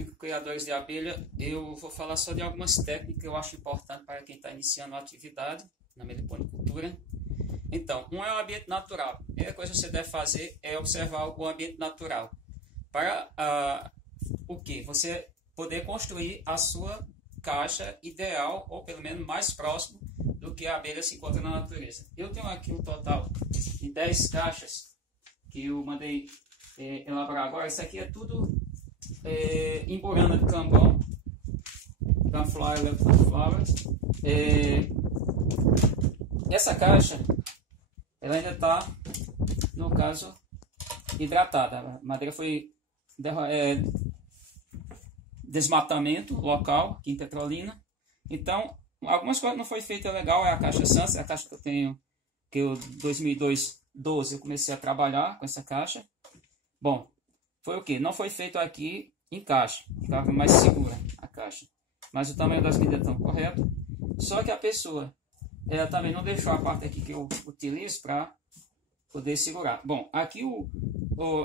microcriadores de abelha, eu vou falar só de algumas técnicas que eu acho importante para quem está iniciando a atividade na meliponicultura. Então, um é o ambiente natural. A primeira coisa que você deve fazer é observar o ambiente natural. Para o quê? Você poder construir a sua caixa ideal, ou pelo menos mais próximo do que a abelha se encontra na natureza. Eu tenho aqui um total de 10 caixas que eu mandei elaborar agora. Isso aqui é tudo emburana de cambão, Flowers. Essa caixa, ela ainda está, no caso, hidratada. A madeira foi desmatamento local aqui em Petrolina. Então, algumas coisas não foi feita legal. É a caixa Sans, a caixa que eu tenho, que eu 2012 eu comecei a trabalhar com essa caixa. Bom, foi o que? Não foi feito aqui em caixa, ficava mais segura a caixa, mas o tamanho das medidas estão correto. Só que a pessoa, ela também não deixou a parte aqui que eu utilizo para poder segurar. Bom, aqui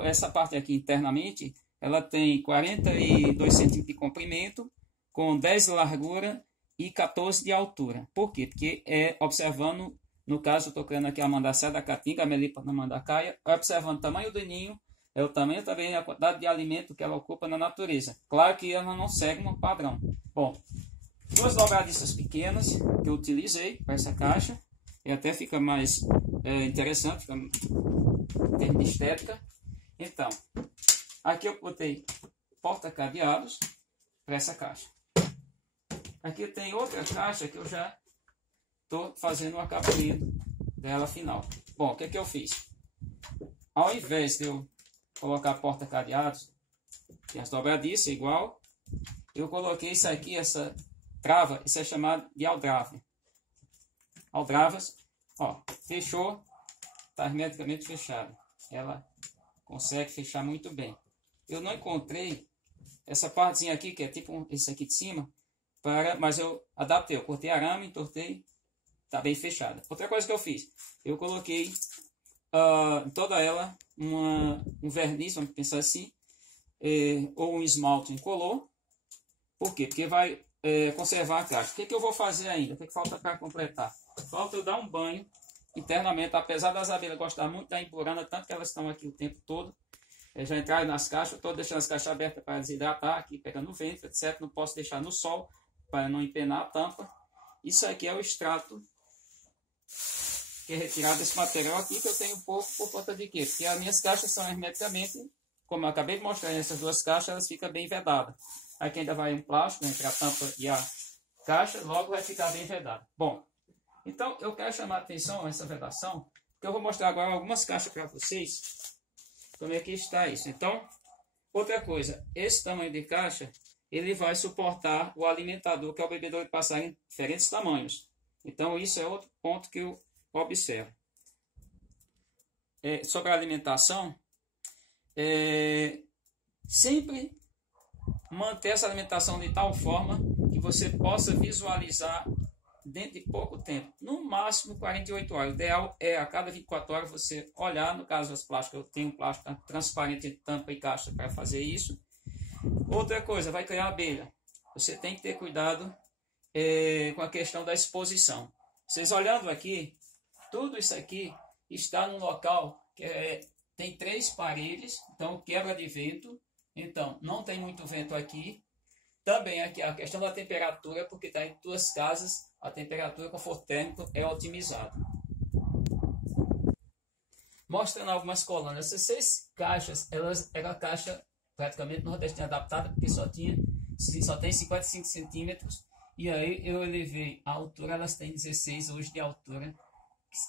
essa parte aqui internamente, ela tem 42 centímetros de comprimento, com 10 de largura e 14 de altura. Por quê? Porque observando, no caso, eu estou criando aqui a mandacaia da caatinga, a Melipona mandacaia, observando o tamanho do ninho, é o tamanho também, a quantidade de alimento que ela ocupa na natureza. Claro que ela não segue um padrão. Bom, duas dobradiças pequenas que eu utilizei para essa caixa, e até fica mais interessante, fica em termos de estética. Então, aqui eu botei porta-cadeados para essa caixa. Aqui tem outra caixa que eu já estou fazendo o acabamento dela final. Bom, o que eu fiz? Ao invés de eu colocar porta-cadeados e as dobradiças igual, eu coloquei isso aqui, essa trava, isso é chamado de aldrave. Aldravas, ó, fechou, está hermeticamente fechado. Ela consegue fechar muito bem. Eu não encontrei essa partezinha aqui, que é tipo esse aqui de cima, mas eu adaptei, eu cortei arame, entortei, está bem fechada. Outra coisa que eu fiz, eu coloquei em toda ela um verniz, vamos pensar assim, ou um esmalte incolor. Por quê? Porque vai conservar a caixa. O que eu vou fazer ainda? O que falta para completar? Falta eu dar um banho internamente, apesar das abelhas gostar muito da empurrana, tanto que elas estão aqui o tempo todo. Já entraram nas caixas, estou deixando as caixas abertas para desidratar, aqui pegando vento, etc. Não posso deixar no sol para não empenar a tampa. Isso aqui é o extrato que é retirado desse material aqui, que eu tenho pouco por conta de quê? Porque as minhas caixas são hermeticamente, como eu acabei de mostrar nessas duas caixas, elas ficam bem vedadas. Aqui ainda vai um plástico entre a tampa e a caixa, logo vai ficar bem vedado. Bom, então eu quero chamar a atenção a essa vedação, porque eu vou mostrar agora algumas caixas para vocês, como é que está isso. Então, outra coisa, esse tamanho de caixa, ele vai suportar o alimentador, que é o bebedouro de passarinho em diferentes tamanhos. Então, isso é outro ponto que eu observo. Sobre a alimentação, sempre manter essa alimentação de tal forma que você possa visualizar dentro de pouco tempo, no máximo 48 horas. O ideal é a cada 24 horas você olhar, no caso das plásticas, eu tenho um plástico transparente de tampa e caixa para fazer isso. Outra coisa, vai criar abelha. Você tem que ter cuidado com a questão da exposição. Vocês olhando aqui, tudo isso aqui está num local que tem 3 paredes, então quebra de vento, então não tem muito vento aqui. Também aqui a questão da temperatura, porque está em 2 casas, a temperatura, o conforto térmico é otimizado. Mostrando algumas colônias, essas 6 caixas, elas eram a caixa praticamente nordestina adaptada, porque só tem 55 centímetros, e aí eu elevei a altura, elas têm 16 hoje de altura.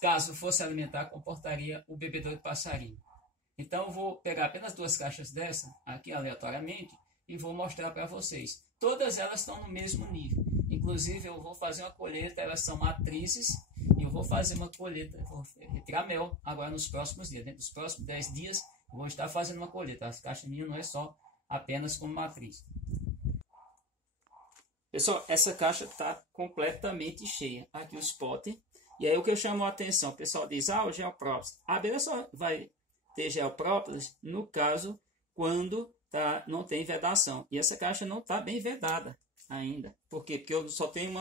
Caso fosse alimentar, comportaria o bebedouro de passarinho. Então eu vou pegar apenas 2 caixas dessa, aqui aleatoriamente, e vou mostrar para vocês. Todas elas estão no mesmo nível. Inclusive eu vou fazer uma colheita, elas são matrizes, e eu vou fazer uma colheita, vou retirar mel agora nos próximos dias. Dentro dos próximos 10 dias eu vou estar fazendo uma colheita. As caixas minhas não é só apenas como matriz. Pessoal, essa caixa está completamente cheia. Aqui o spot. E aí o que eu chamo a atenção, o pessoal diz, o geoprópolis. A abelha só vai ter geoprópolis no caso quando não tem vedação. E essa caixa não está bem vedada ainda. Por quê? Porque eu só tenho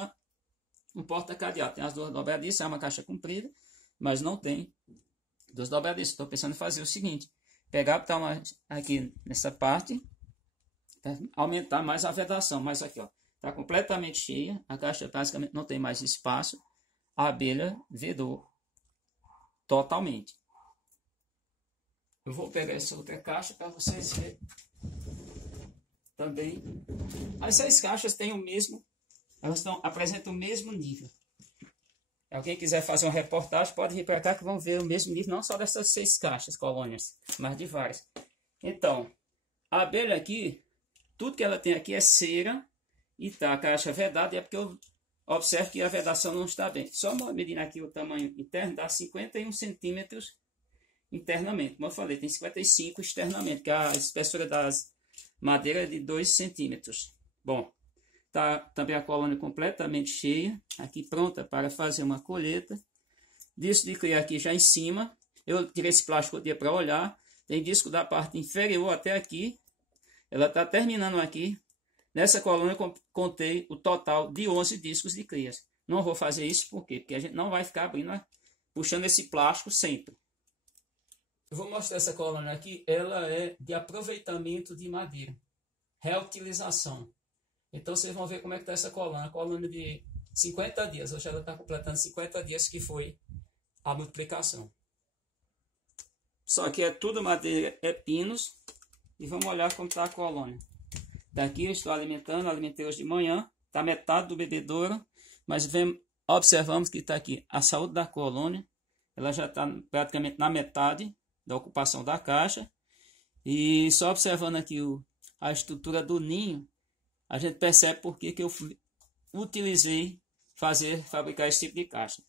um porta-cadeado. Tem as duas dobradiças, é uma caixa comprida, mas não tem duas dobradiças. Estou pensando em fazer o seguinte: pegar aqui nessa parte, aumentar mais a vedação. Mas aqui, ó, está completamente cheia. A caixa basicamente não tem mais espaço. A abelha vedou totalmente. Eu vou pegar essa outra caixa para vocês verem também. As 6 caixas têm o mesmo, apresentam o mesmo nível. Alguém quiser fazer uma reportagem, pode vir para cá que vão ver o mesmo nível, não só dessas 6 caixas, colônias, mas de várias. Então, a abelha aqui, tudo que ela tem aqui é cera e tá a caixa vedada, e é porque eu observo que a vedação não está bem. Só medindo aqui o tamanho interno, dá 51 centímetros internamente. Como eu falei, tem 55 externamente, que a espessura das madeiras é de 2 centímetros. Bom, tá também a colônia completamente cheia, aqui pronta para fazer uma colheita. Disco de cria aqui já em cima. Eu tirei esse plástico dia para olhar. Tem disco da parte inferior até aqui. Ela está terminando aqui. Nessa colônia eu contei o total de 11 discos de crias. Não vou fazer isso por quê? Porque a gente não vai ficar abrindo, puxando esse plástico sempre. Eu vou mostrar essa colônia aqui. Ela é de aproveitamento de madeira. Reutilização. Então vocês vão ver como é que está essa colônia. A colônia de 50 dias. Hoje ela está completando 50 dias que foi a multiplicação. Só que é tudo madeira, é pinos. E vamos olhar como está a colônia. Daqui eu estou alimentando, alimentei hoje de manhã. Está metade do bebedouro. Mas observamos que está aqui a saúde da colônia. Ela já está praticamente na metade da ocupação da caixa. E só observando aqui a estrutura do ninho, a gente percebe por que eu utilizei fabricar esse tipo de caixa.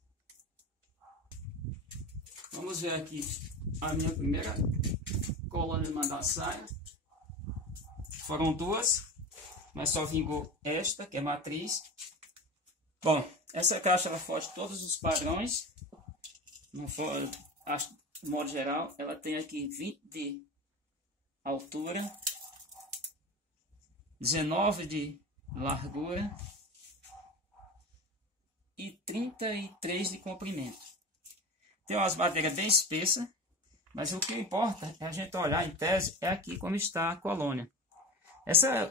Vamos ver aqui a minha primeira colônia de mandaçaia. Foram 2, mas só vingou esta, que é matriz. Bom, essa caixa ela foge todos os padrões. Não for, de modo geral, ela tem aqui 20 de altura, 19 de largura e 33 de comprimento. Tem umas madeiras bem espessas, mas o que importa é a gente olhar em tese é aqui como está a colônia.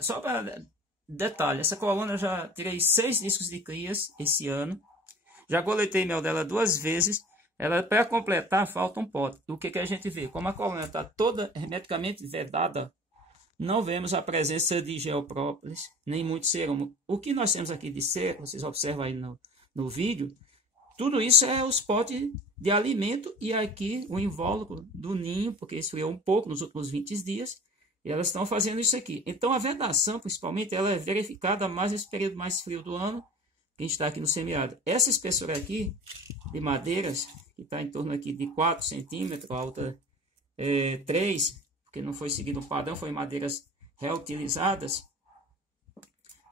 Só para detalhe, essa colônia eu já tirei 6 discos de crias esse ano. Já coletei mel dela 2 vezes. Ela, para completar, falta um pote. O que a gente vê? Como a colônia está toda hermeticamente vedada, não vemos a presença de geoprópolis, nem muito cerume. O que nós temos aqui de cera, vocês observam aí no vídeo, tudo isso é os potes de alimento e aqui o invólucro do ninho, porque esfriou um pouco nos últimos 20 dias, e elas estão fazendo isso aqui. Então a vedação, principalmente, ela é verificada mais nesse período mais frio do ano, que a gente está aqui no semiárido. Essa espessura aqui de madeiras, que está em torno aqui de 4 centímetros, a outra 3, porque não foi seguido um padrão, foi madeiras reutilizadas.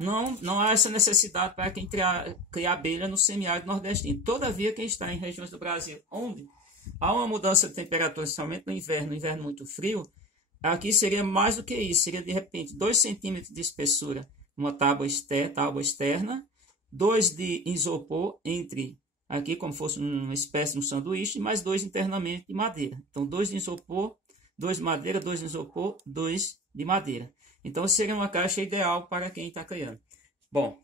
Não há essa necessidade para quem criar abelha no semiárido nordestino. Todavia, quem está em regiões do Brasil onde há uma mudança de temperatura, principalmente no inverno muito frio, aqui seria mais do que isso. Seria de repente 2 centímetros de espessura, uma tábua externa, 2 de isopor entre aqui como fosse uma espécie de um sanduíche, mais 2 internamente de madeira. Então 2 de isopor, 2 de madeira, 2 de isopor, 2 de madeira. Então seria uma caixa ideal para quem está criando. Bom,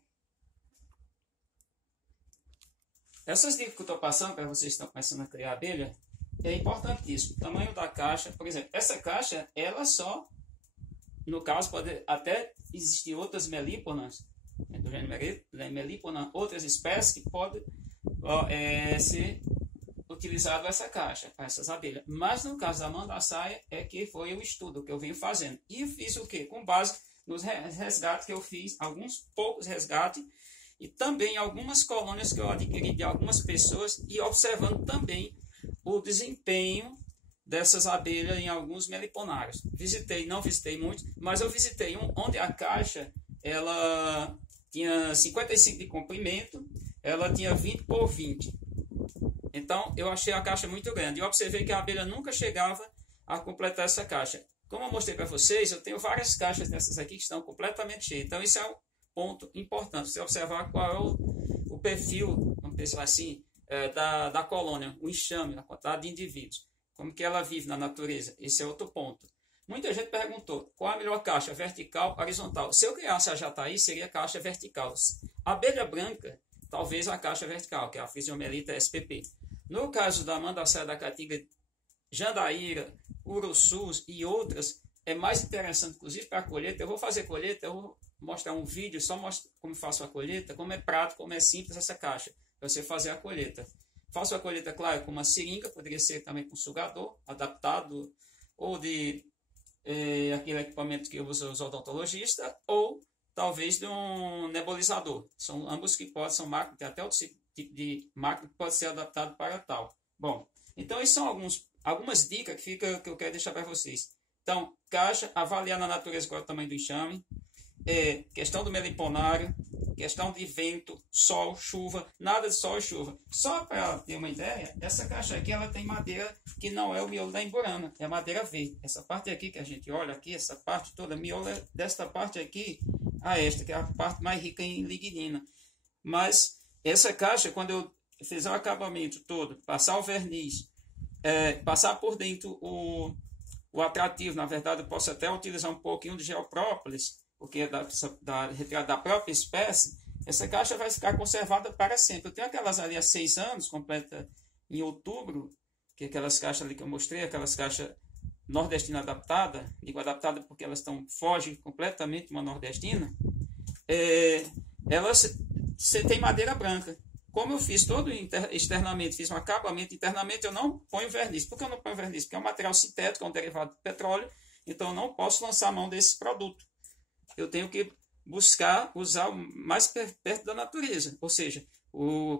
essas dicas que eu estou passando para vocês que estão começando a criar abelha, é importantíssimo. O tamanho da caixa, por exemplo, essa caixa, ela só, no caso, pode até existir outras melíponas, do gênero melípona, outras espécies que podem ser utilizado essa caixa para essas abelhas. Mas no caso da mandaçaia é que foi o estudo que eu venho fazendo. E fiz o quê? Com base nos resgates que eu fiz, alguns poucos resgates, e também algumas colônias que eu adquiri de algumas pessoas, e observando também o desempenho dessas abelhas em alguns meliponários. Não visitei muitos, mas eu visitei um onde a caixa ela tinha 55 de comprimento, ela tinha 20 por 20. Então eu achei a caixa muito grande e observei que a abelha nunca chegava a completar essa caixa. Como eu mostrei para vocês, eu tenho várias caixas dessas aqui que estão completamente cheias. Então, isso é um ponto importante. Você observar qual é o perfil, vamos pensar assim, da colônia, o enxame, a quantidade de indivíduos. Como que ela vive na natureza. Esse é outro ponto. Muita gente perguntou qual a melhor caixa, vertical ou horizontal. Se eu criasse a jataí, seria a caixa vertical. A abelha branca, talvez a caixa vertical, que é a Physiomelita spp. No caso da mandaçaia da caatinga, jandaíra, urussus e outras, é mais interessante, inclusive, para a colheita. Eu vou fazer colheita, eu vou mostrar um vídeo, só mostrar como faço a colheita, como é prático, como é simples essa caixa, para você fazer a colheita. Faço a colheita, claro, com uma seringa, poderia ser também com sugador, adaptado, ou de aquele equipamento que usa os odontologistas, ou talvez de um nebulizador. São ambos que podem, são máquinas, tem até outro tipo de máquina que pode ser adaptado para tal. Bom, então essas são algumas dicas que eu quero deixar para vocês. Então, caixa, avaliar na natureza qual é o tamanho do enxame, questão do meliponário, questão de vento, sol, chuva, nada de sol e chuva. Só para ter uma ideia, essa caixa aqui ela tem madeira que não é o miolo da emburana, é a madeira verde. Essa parte aqui que a gente olha aqui, essa parte toda, miolo é desta parte aqui a esta, que é a parte mais rica em lignina. Mas essa caixa, quando eu fizer o acabamento todo, passar o verniz, passar por dentro o atrativo, na verdade eu posso até utilizar um pouquinho de geoprópolis, porque é da própria espécie, essa caixa vai ficar conservada para sempre. Eu tenho aquelas ali há 6 anos, completa em outubro, que é aquelas caixas ali que eu mostrei, aquelas caixas nordestina adaptada, digo adaptada porque elas fogem completamente de uma nordestina, elas tem madeira branca. Como eu fiz todo externamente, fiz um acabamento internamente, eu não ponho verniz. Por que eu não ponho verniz? Porque é um material sintético, é um derivado de petróleo, então eu não posso lançar a mão desse produto. Eu tenho que buscar usar o mais perto da natureza. Ou seja,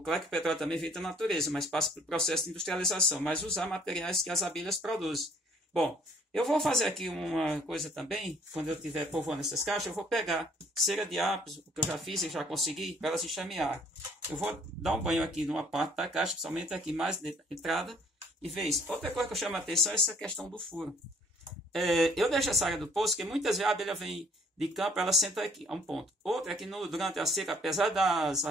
claro que o petróleo também vem da natureza, mas passa pelo processo de industrialização, mas usar materiais que as abelhas produzem. Bom, eu vou fazer aqui uma coisa também, quando eu estiver povoando essas caixas, eu vou pegar cera de apis, o que eu já fiz e já consegui, para elas enxamear. Eu vou dar um banho aqui numa parte da caixa, principalmente aqui mais da entrada, e ver isso. Outra coisa que eu chamo a atenção é essa questão do furo. Eu deixo essa área do poço, porque muitas vezes a abelha vem de campo, ela senta aqui, a um ponto. Outra é que durante a seca, apesar das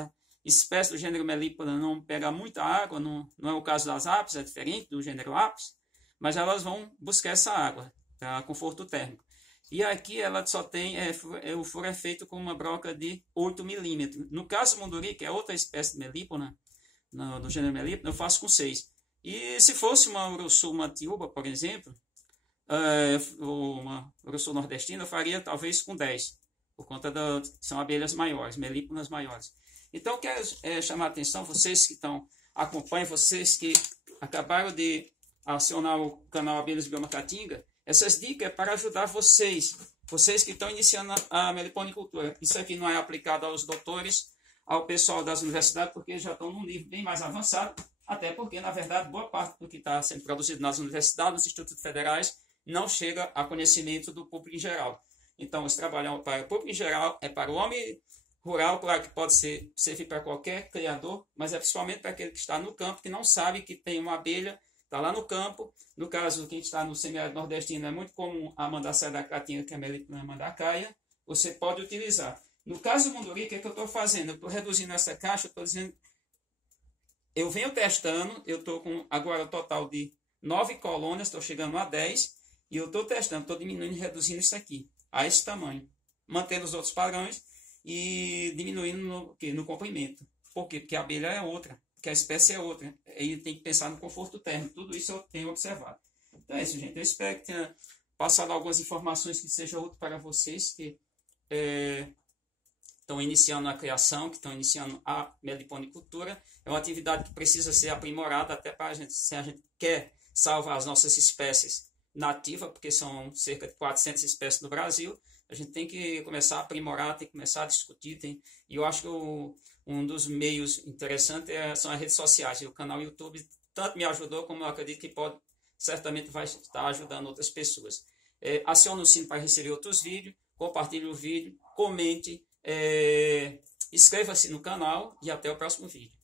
espécies do gênero Melipona não pegar muita água, não é o caso das apis, é diferente do gênero apis, mas elas vão buscar essa água para conforto térmico. E aqui ela só tem, o furo é feito com uma broca de 8 milímetros. No caso do munduri, que é outra espécie de Melipona, do gênero Melipona, eu faço com 6. E se fosse uma urussu matiúba, por exemplo, uma urussu nordestina, eu faria talvez com 10, por conta são abelhas maiores, melíponas maiores. Então, eu quero chamar a atenção, vocês que acompanham, vocês que acabaram de acionar o canal Abelhas Bioma Caatinga, essas dicas é para ajudar vocês que estão iniciando a meliponicultura. Isso aqui não é aplicado aos doutores, ao pessoal das universidades, porque já estão num nível bem mais avançado, até porque, na verdade, boa parte do que está sendo produzido nas universidades, nos institutos federais, não chega a conhecimento do público em geral. Então, esse trabalho é para o público em geral, é para o homem rural, claro que pode servir para qualquer criador, mas é principalmente para aquele que está no campo, que não sabe que tem uma abelha, está lá no campo. No caso, quem está no semiárido nordestino, é muito comum a mandaçaia da caatinga, que é a Melipona mandacaia, você pode utilizar. No caso do munduri, o que é que eu estou fazendo? Eu estou reduzindo essa caixa, eu estou dizendo, eu venho testando, eu estou com agora o total de 9 colônias, estou chegando a 10, e eu estou testando, estou diminuindo e reduzindo isso aqui, a esse tamanho, mantendo os outros padrões e diminuindo no comprimento. Por quê? Porque a abelha é outra, porque a espécie é outra, e tem que pensar no conforto térmico, tudo isso eu tenho observado. Então é isso, gente, eu espero que tenha passado algumas informações que sejam úteis para vocês que estão iniciando a criação, que estão iniciando a meliponicultura. É uma atividade que precisa ser aprimorada até para a gente, se a gente quer salvar as nossas espécies nativas, porque são cerca de 400 espécies no Brasil, a gente tem que começar a aprimorar, tem que começar a discutir. E eu acho que um dos meios interessantes são as redes sociais. E o canal YouTube tanto me ajudou, como eu acredito que certamente vai estar ajudando outras pessoas. Acione o sino para receber outros vídeos, compartilhe o vídeo, comente, inscreva-se no canal e até o próximo vídeo.